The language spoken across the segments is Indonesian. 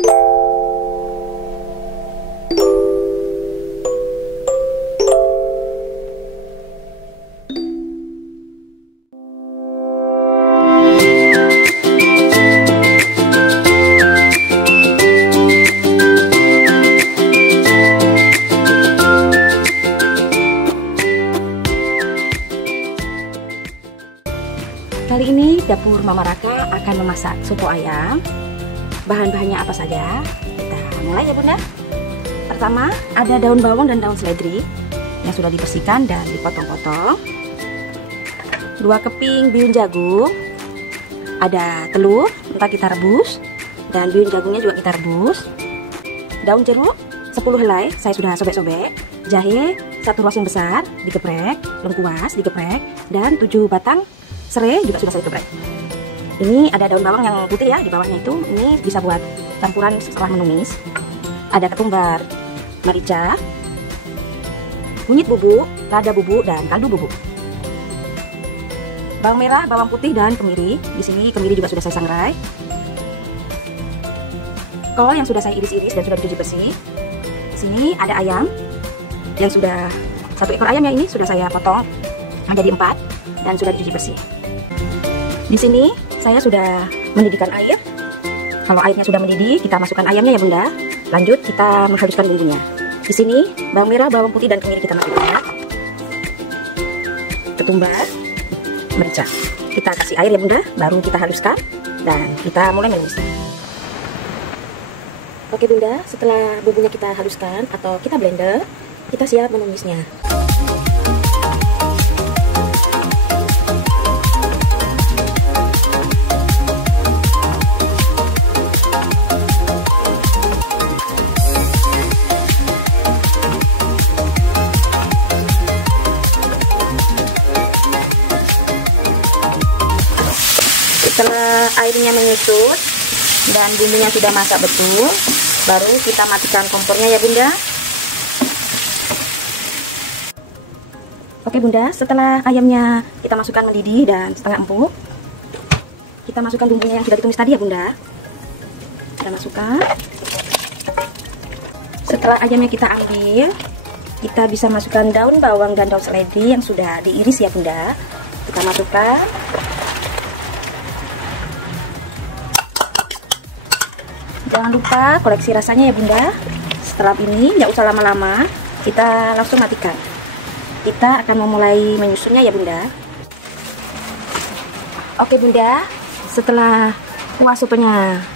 Kali ini dapur Mama Raka akan memasak soto ayam. Bahan-bahannya apa saja? Kita mulai ya Bunda. Pertama ada daun bawang dan daun seledri yang sudah dibersihkan dan dipotong-potong. 2 keping bihun jagung. Ada telur, ntar kita rebus. Dan bihun jagungnya juga kita rebus. Daun jeruk 10 helai, saya sudah sobek-sobek. Jahe 1 roasting besar, digeprek. Lengkuas digeprek. Dan 7 batang serai juga sudah saya geprek. Ini ada daun bawang yang putih ya di bawahnya itu. Ini bisa buat campuran setelah menumis. Ada ketumbar merica, kunyit bubuk, lada bubuk, dan kaldu bubuk. Bawang merah, bawang putih, dan kemiri. Di sini kemiri juga sudah saya sangrai. Kol yang sudah saya iris-iris dan sudah dicuci bersih. Di sini ada ayam yang sudah 1 ekor ayam ya, ini sudah saya potong menjadi 4 dan sudah dicuci bersih. Di sini saya sudah mendidihkan air. Kalau airnya sudah mendidih, kita masukkan ayamnya ya Bunda. Lanjut kita menghaluskan bumbunya. Di sini bawang merah, bawang putih, dan kemiri kita masukkan. Ketumbar, merica. Kita kasih air ya Bunda, baru kita haluskan dan kita mulai menumisnya. Oke Bunda, setelah bumbunya kita haluskan atau kita blender, kita siap menumisnya. Setelah airnya menyusut dan bumbunya sudah masak betul, baru kita matikan kompornya ya Bunda. Oke Bunda, setelah ayamnya kita masukkan mendidih dan setengah empuk, kita masukkan bumbunya yang sudah ditumis tadi ya Bunda. Kita masukkan. Setelah ayamnya kita ambil, kita bisa masukkan daun bawang dan daun seledri yang sudah diiris ya Bunda. Kita masukkan. Jangan lupa koleksi rasanya ya Bunda. Setelah ini nggak usah lama-lama, kita langsung matikan. Kita akan memulai menyusunnya ya Bunda. Oke Bunda, setelah kuah sotonya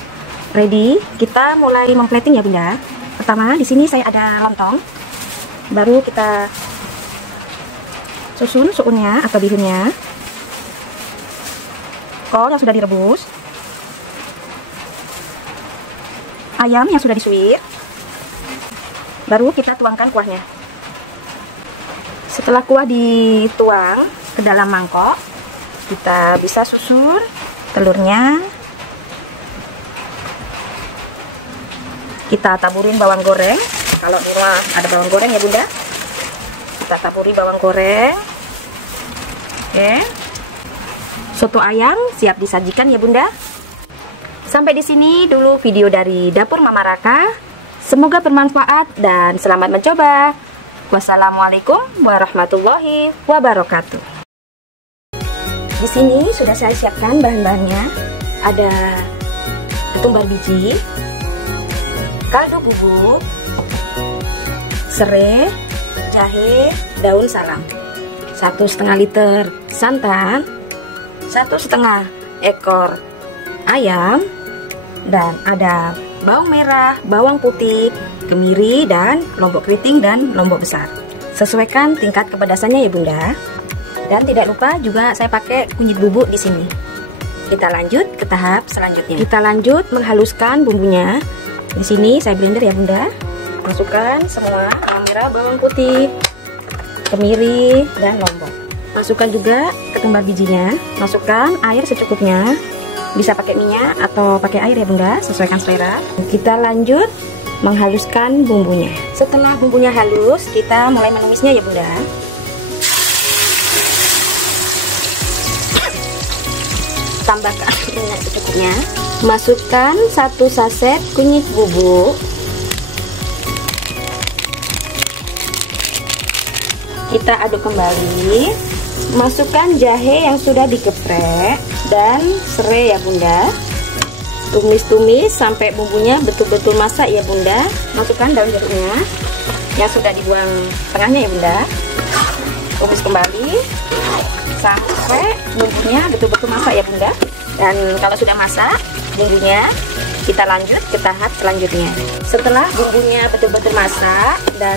ready, kita mulai memplating ya Bunda. Pertama di sini saya ada lontong, baru kita susun suunnya atau bihunnya, kol yang sudah direbus, ayam yang sudah disuir, baru kita tuangkan kuahnya. Setelah kuah dituang ke dalam mangkok, kita bisa susun telurnya. Kita taburin bawang goreng. Kalau di rumah ada bawang goreng ya Bunda, kita taburi bawang goreng. Oke, soto ayam siap disajikan ya Bunda. Sampai di sini dulu video dari dapur Mama Raka. Semoga bermanfaat dan selamat mencoba. Wassalamualaikum warahmatullahi wabarakatuh. Di sini sudah saya siapkan bahan-bahannya. Ada ketumbar biji, kaldu bubuk, serai, jahe, daun salam, 1,5 liter santan, 1,5 ekor ayam, dan ada bawang merah, bawang putih, kemiri, dan lombok keriting dan lombok besar. Sesuaikan tingkat kepedasannya ya Bunda. Dan tidak lupa juga saya pakai kunyit bubuk di sini. Kita lanjut ke tahap selanjutnya. Kita lanjut menghaluskan bumbunya. Di sini saya blender ya Bunda. Masukkan semua bawang merah, bawang putih, kemiri, dan lombok. Masukkan juga ketumbar bijinya. Masukkan air secukupnya. Bisa pakai minyak atau pakai air ya Bunda, sesuaikan selera. Kita lanjut menghaluskan bumbunya. Setelah bumbunya halus, kita mulai menumisnya ya Bunda. Tambahkan minyak secukupnya. Masukkan 1 saset kunyit bubuk. Kita aduk kembali. Masukkan jahe yang sudah digeprek dan serai ya Bunda. Tumis-tumis sampai bumbunya betul-betul masak ya Bunda. Masukkan daun jeruknya yang sudah dibuang tengahnya ya Bunda. Tumis kembali sampai bumbunya betul-betul masak ya Bunda. Dan kalau sudah masak bumbunya, kita lanjut ke tahap selanjutnya. Setelah bumbunya betul-betul masak dan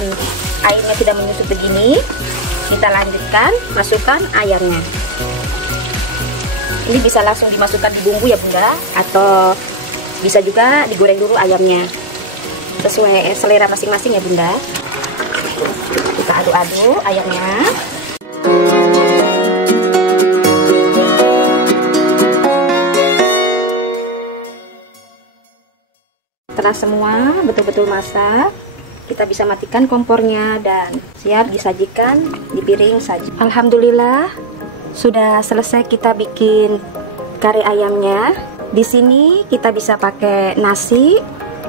airnya sudah menyusut begini, kita lanjutkan masukkan ayamnya. Ini bisa langsung dimasukkan di bumbu ya Bunda, atau bisa juga digoreng dulu ayamnya, sesuai selera masing-masing ya Bunda. Kita aduk-aduk ayamnya. Setelah semua betul-betul masak, kita bisa matikan kompornya dan siap disajikan di piring saji. Alhamdulillah sudah selesai kita bikin kari ayamnya. Di sini kita bisa pakai nasi,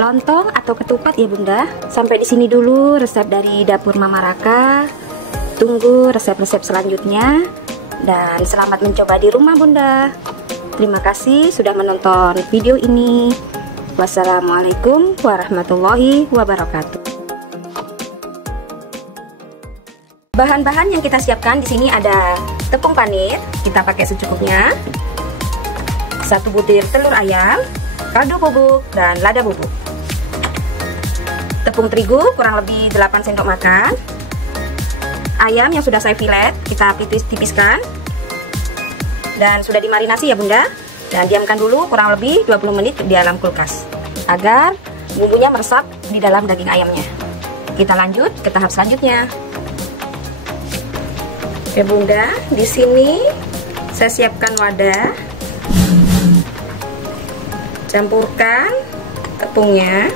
lontong atau ketupat ya Bunda. Sampai di sini dulu resep dari dapur Mama Raka. Tunggu resep-resep selanjutnya dan selamat mencoba di rumah Bunda. Terima kasih sudah menonton video ini. Wassalamualaikum warahmatullahi wabarakatuh. Bahan-bahan yang kita siapkan di sini ada tepung panir, kita pakai secukupnya, 1 butir telur ayam, kaldu bubuk dan lada bubuk. Tepung terigu kurang lebih 8 sendok makan. Ayam yang sudah saya filet kita tipiskan dan sudah dimarinasi ya Bunda. Dan diamkan dulu kurang lebih 20 menit di dalam kulkas agar bumbunya meresap di dalam daging ayamnya. Kita lanjut ke tahap selanjutnya. Oke Bunda, di sini saya siapkan wadah. Campurkan tepungnya,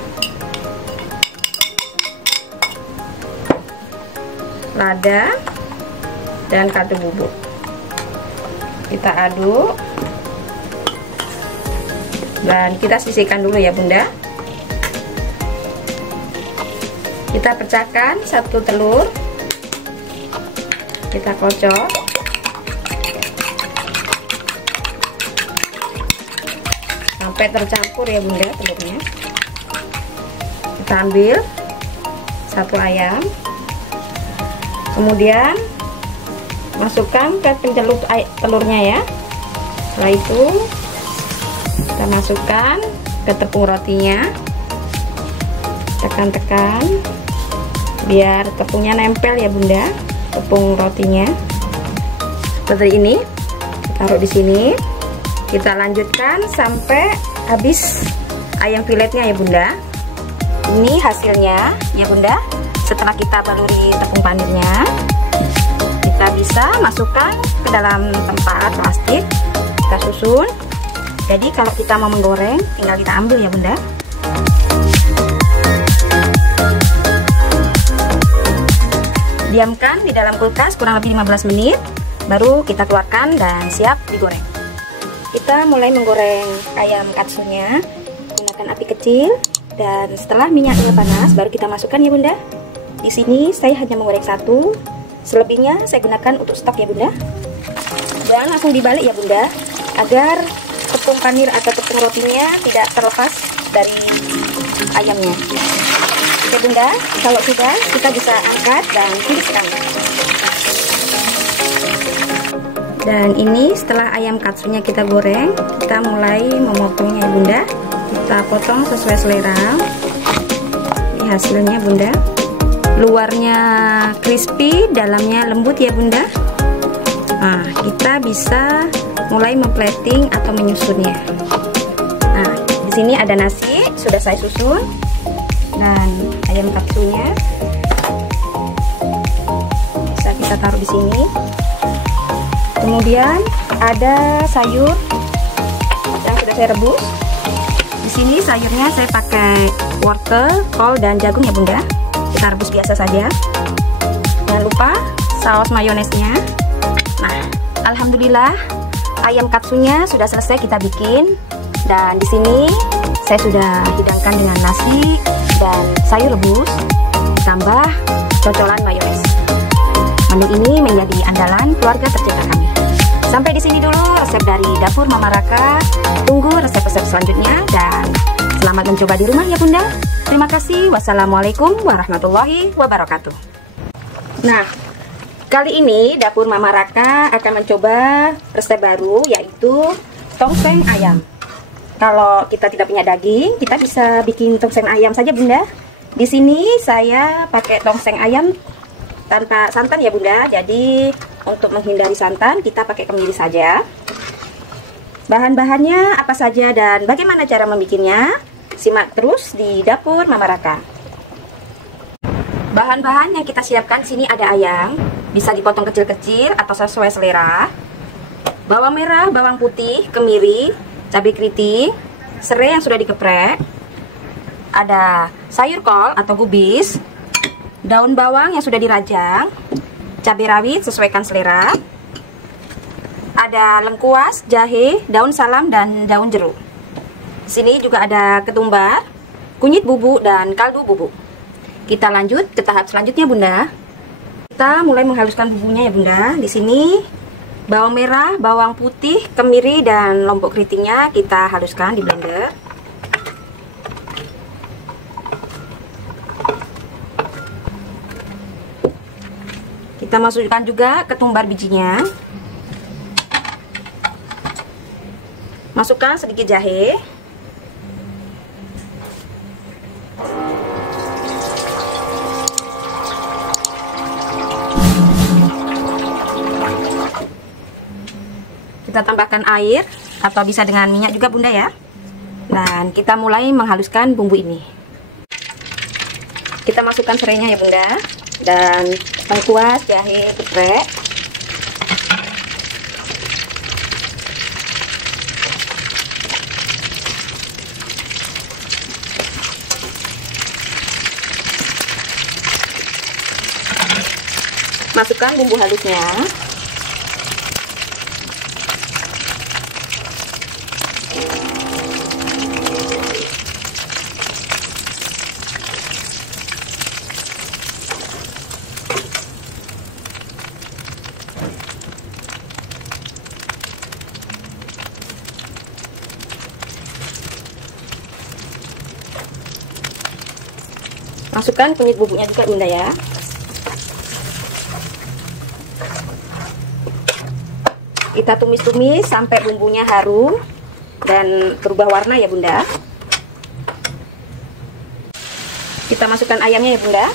lada dan kaldu bubuk. Kita aduk. Dan kita sisihkan dulu ya Bunda. Kita pecahkan 1 telur. Kita kocok. Sampai tercampur ya Bunda telurnya. Kita ambil 1 ayam. Kemudian masukkan ke pencelup telurnya ya. Setelah itu kita masukkan ke tepung rotinya, tekan-tekan biar tepungnya nempel ya Bunda, tepung rotinya seperti ini. Taruh di sini, kita lanjutkan sampai habis ayam filetnya ya Bunda. Ini hasilnya ya Bunda. Setelah kita baluri tepung panirnya, kita bisa masukkan ke dalam tempat plastik, kita susun. Jadi kalau kita mau menggoreng, tinggal kita ambil ya Bunda. Diamkan di dalam kulkas kurang lebih 15 menit, baru kita keluarkan dan siap digoreng. Kita mulai menggoreng ayam katsunya menggunakan api kecil, dan setelah minyaknya panas, baru kita masukkan ya Bunda. Di sini saya hanya menggoreng 1, selebihnya saya gunakan untuk stok ya Bunda. Dan langsung dibalik ya Bunda, agar tepung panir atau tepung rotinya tidak terlepas dari ayamnya. Oke Bunda, kalau sudah kita bisa angkat dan tiriskan. Dan ini setelah ayam katsunya kita goreng, kita mulai memotongnya ya Bunda. Kita potong sesuai selera. Ini hasilnya Bunda. Luarnya crispy, dalamnya lembut ya Bunda. Nah, kita bisa mulai memplating atau menyusunnya. Nah, di sini ada nasi sudah saya susun dan ayam katsunya bisa kita taruh di sini. Kemudian ada sayur yang sudah saya rebus. Di sini sayurnya saya pakai wortel, kol dan jagung ya Bunda. Kita rebus biasa saja. Jangan lupa saus mayonesnya. Nah, alhamdulillah ayam katsunya sudah selesai kita bikin. Dan di sini saya sudah hidangkan dengan nasi dan sayur rebus ditambah cocolan mayones. Menu ini menjadi andalan keluarga tercinta kami. Sampai di sini dulu resep dari dapur Mama Raka. Tunggu resep-resep selanjutnya dan selamat mencoba di rumah ya Bunda. Terima kasih. Wassalamualaikum warahmatullahi wabarakatuh. Nah, kali ini dapur Mama Raka akan mencoba resep baru, yaitu tongseng ayam. Kalau kita tidak punya daging, kita bisa bikin tongseng ayam saja Bunda. Di sini saya pakai tongseng ayam tanpa santan ya Bunda. Jadi untuk menghindari santan kita pakai kemiri saja. Bahan-bahannya apa saja dan bagaimana cara membikinnya? Simak terus di dapur Mama Raka. Bahan-bahan yang kita siapkan sini ada ayam, bisa dipotong kecil-kecil atau sesuai selera. Bawang merah, bawang putih, kemiri, cabai keriting, serai yang sudah dikeprek, ada sayur kol atau kubis, daun bawang yang sudah dirajang, cabai rawit sesuaikan selera, ada lengkuas, jahe, daun salam, dan daun jeruk. Sini juga ada ketumbar, kunyit bubuk, dan kaldu bubuk. Kita lanjut ke tahap selanjutnya Bunda. Kita mulai menghaluskan bumbunya ya Bunda. Di sini bawang merah, bawang putih, kemiri, dan lombok keritingnya kita haluskan di blender. Kita masukkan juga ketumbar bijinya. Masukkan sedikit jahe. Kita tambahkan air atau bisa dengan minyak juga Bunda ya. Dan kita mulai menghaluskan bumbu ini. Kita masukkan serainya ya Bunda. Dan lengkuas, jahe, geprek. Masukkan bumbu halusnya. Masukkan kunyit bubuknya juga Bunda ya. Kita tumis-tumis sampai bumbunya harum dan berubah warna ya Bunda. Kita masukkan ayamnya ya Bunda.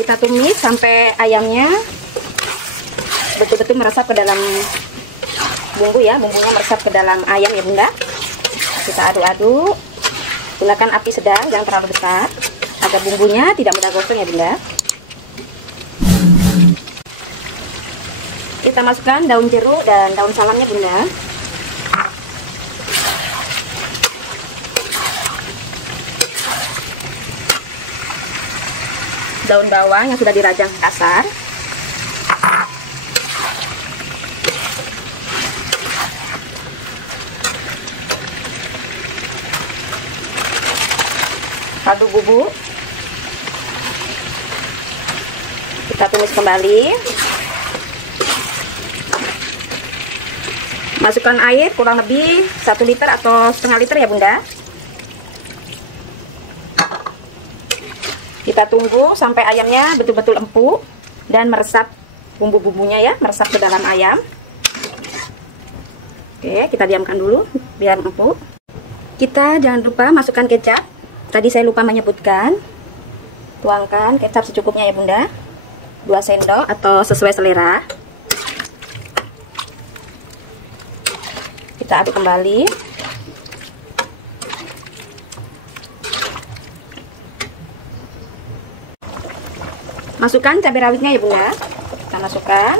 Kita tumis sampai ayamnya betul-betul meresap ke dalam bumbu ya, bumbunya meresap ke dalam ayam ya Bunda. Kita aduk-aduk, gunakan api sedang, jangan terlalu besar, agar bumbunya tidak mudah gosong ya Bunda. Kita masukkan daun jeruk dan daun salamnya Bunda. Daun bawang yang sudah dirajang kasar. Kaldu bubuk. Kita tumis kembali. Masukkan air kurang lebih 1 liter atau setengah liter ya Bunda. Kita tunggu sampai ayamnya betul-betul empuk dan meresap bumbu-bumbunya ya, meresap ke dalam ayam. Oke, kita diamkan dulu biar empuk. Kita jangan lupa masukkan kecap. Tadi saya lupa menyebutkan. Tuangkan kecap secukupnya ya Bunda. 2 sendok atau sesuai selera. Kita aduk kembali. Masukkan cabai rawitnya ya Bunda. Kita masukkan.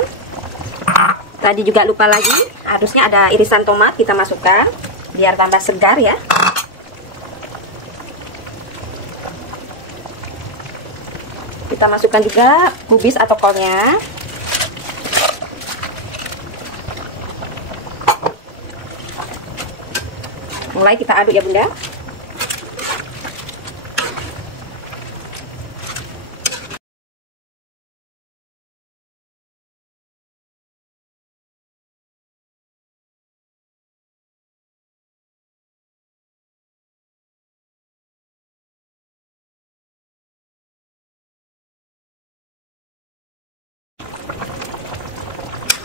Tadi juga lupa lagi, harusnya ada irisan tomat kita masukkan. biar tambah segar ya. Kita masukkan juga kubis atau kolnya. Mulai kita aduk ya Bunda.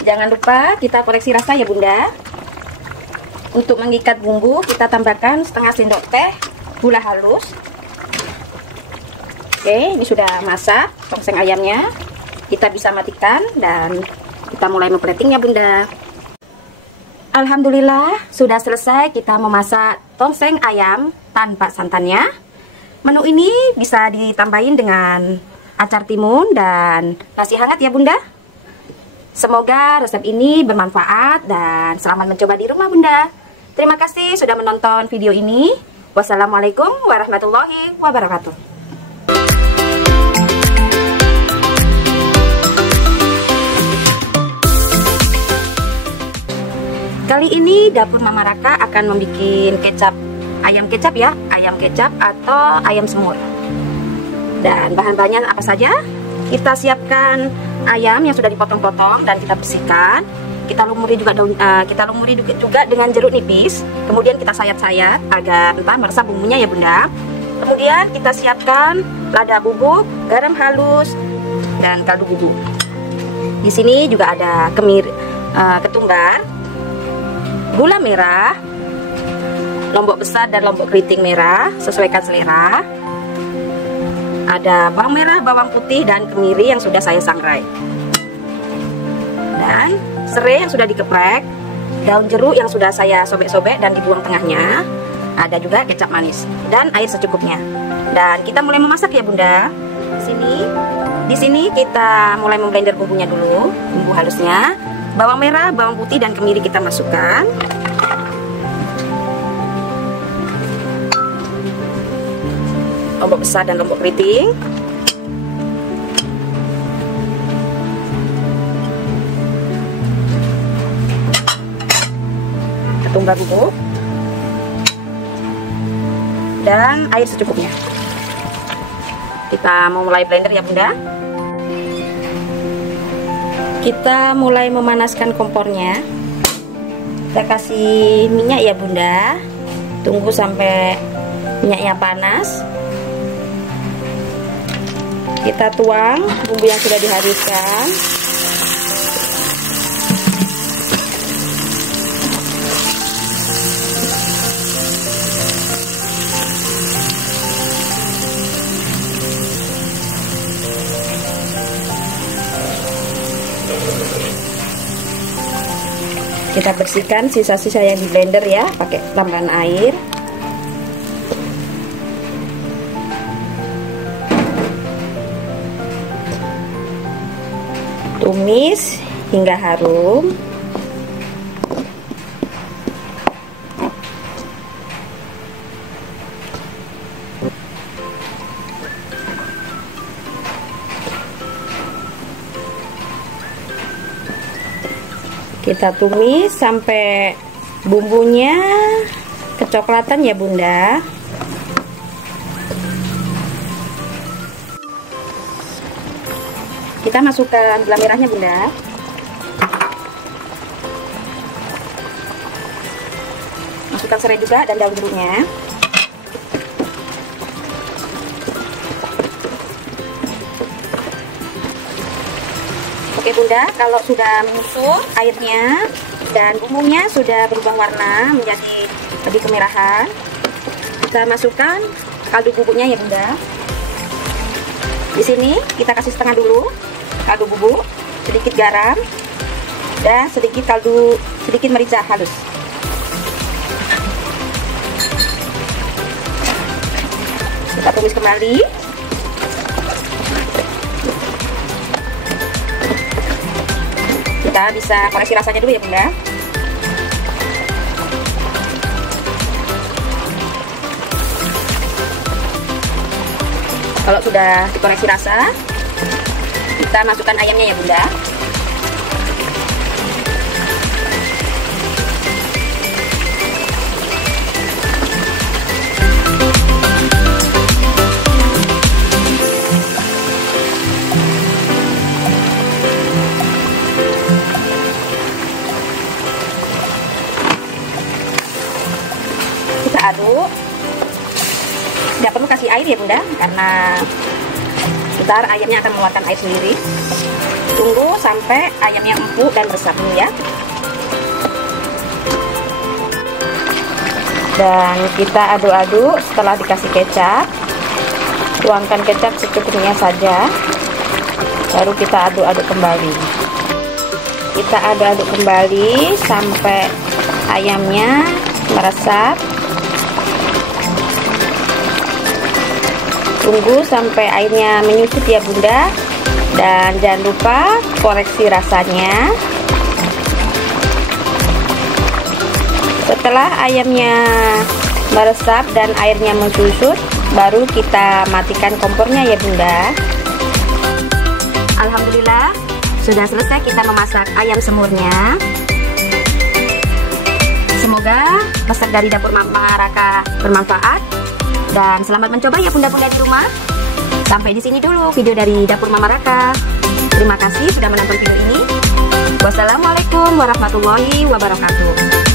Jangan lupa kita koreksi rasa ya Bunda. Untuk mengikat bumbu kita tambahkan setengah sendok teh gula halus. Oke, ini sudah masak tongseng ayamnya. Kita bisa matikan dan kita mulai memplating ya Bunda. Alhamdulillah sudah selesai kita memasak tongseng ayam tanpa santannya. Menu ini bisa ditambahin dengan acar timun dan nasi hangat ya Bunda. Semoga resep ini bermanfaat dan selamat mencoba di rumah Bunda. Terima kasih sudah menonton video ini. Wassalamualaikum warahmatullahi wabarakatuh. Kali ini dapur Mama Raka akan membuat kecap, ayam kecap ya, ayam kecap atau ayam semur. Dan bahan-bahannya apa saja? Kita siapkan ayam yang sudah dipotong-potong dan kita bersihkan. Kita lumuri juga juga dengan jeruk nipis. Kemudian kita sayat-sayat agar meresap bumbunya ya Bunda. Kemudian kita siapkan lada bubuk, garam halus, dan kaldu bubuk. Di sini juga ada ketumbar, gula merah, lombok besar dan lombok keriting merah, sesuaikan selera. Ada bawang merah, bawang putih, dan kemiri yang sudah saya sangrai. Dan serai yang sudah dikeprek, daun jeruk yang sudah saya sobek-sobek dan dibuang tengahnya. Ada juga kecap manis dan air secukupnya. Dan kita mulai memasak ya Bunda. Di sini kita mulai memblender bumbunya dulu, bumbu halusnya. Bawang merah, bawang putih, dan kemiri kita masukkan. Lombok besar dan lombok keriting. Ketumbar bubuk. Dan air secukupnya. Kita mau mulai blender ya Bunda. Kita mulai memanaskan kompornya. Kita kasih minyak ya Bunda. Tunggu sampai minyaknya panas. Kita tuang bumbu yang sudah dihaluskan. Kita bersihkan sisa-sisa yang di blender ya, pakai tambahan air. Tumis hingga harum. Kita tumis sampai bumbunya kecoklatan ya Bunda. Kita masukkan gula merahnya Bunda. Masukkan serai juga dan daun jeruknya. Oke Bunda, kalau sudah menyusut airnya dan bumbunya sudah berubah warna menjadi lebih kemerahan, kita masukkan kaldu bubuknya ya Bunda. Di sini kita kasih setengah dulu kaldu bubuk, sedikit garam, dan sedikit merica halus. Kita tumis kembali. Kita bisa koreksi rasanya dulu ya Bunda. Kalau sudah dikoreksi rasa, kita masukkan ayamnya ya Bunda. Kita aduk. Tidak perlu kasih air ya Bunda, karena ntar ayamnya akan mengeluarkan air sendiri. Tunggu sampai ayamnya empuk dan meresap dulu ya. Dan kita aduk-aduk. Setelah dikasih kecap, tuangkan kecap secukupnya saja, baru kita aduk-aduk kembali. Kita aduk-aduk kembali sampai ayamnya meresap. Tunggu sampai airnya menyusut ya Bunda. Dan jangan lupa koreksi rasanya. Setelah ayamnya meresap dan airnya menyusut, baru kita matikan kompornya ya Bunda. Alhamdulillah, sudah selesai kita memasak ayam semurnya. Semoga resep dari dapur Mama Raka bermanfaat. Dan selamat mencoba ya bunda-bunda di rumah. Sampai di sini dulu video dari dapur Mama Raka. Terima kasih sudah menonton video ini. Wassalamualaikum warahmatullahi wabarakatuh.